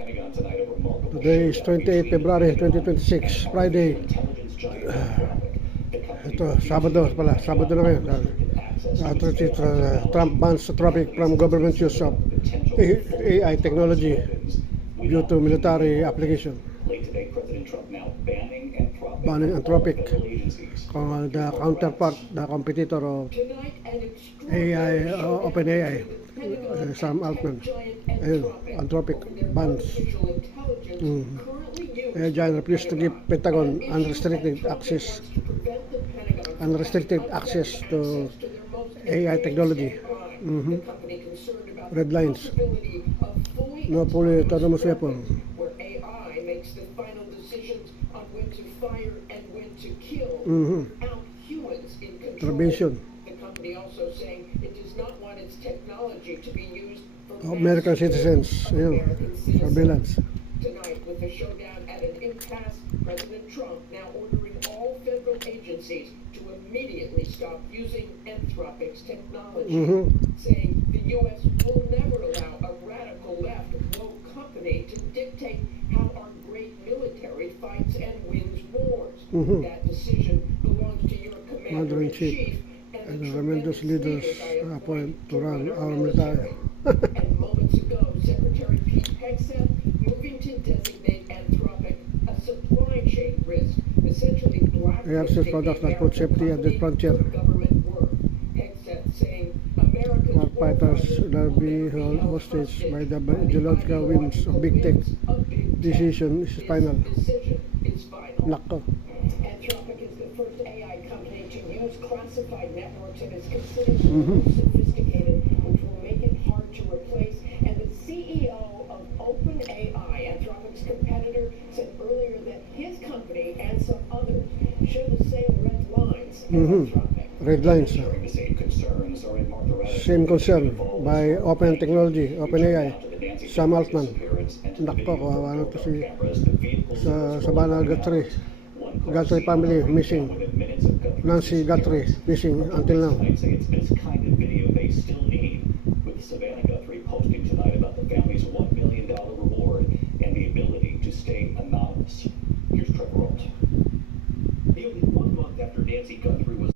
Today is 28 February 2026, Friday. Ito, Sabado pala. Sabado na ngayon. Trump bans traffic from government use of AI technology due to military application. Banning Anthropic, the counterpart, the competitor of AI, OpenAI, Sam Altman. Ayun, Anthropic bans. Giant refused to give Pentagon unrestricted access to AI technology. Red lines. No fully autonomous weapon. Probation. American citizens. Ayun, surveillance. Tonight, with the showdown at an impasse, President Trump now ordering all federal agencies to immediately stop using Anthropic's technology, saying the U.S. will never allow a radical left woke company to dictate how our great military fights and wins wars. That decision belongs to your commander-in-chief and the tremendous leaders appointed to run our military. And moments ago, Secretary Pete Hegseth moving to designate Anthropic a supply chain risk, essentially blacklisting products that put safety at the frontier. Government work. Hegseth saying America's Our fighters will be held hostage by the ideological whims of big tech. Decision is final. Nako. Anthropic is the first AI company to use classified networks and is considered the most sophisticated, which will make it hard to replace. And the CEO of OpenAI, Anthropic's competitor, said earlier that his company and some others share the same red lines as Anthropic. Red lines. Same concern by Open Technology, OpenAI, Sam Altman. Nako, ano to si Sabana Guthrie. Guthrie family missing. Nancy Guthrie missing until now.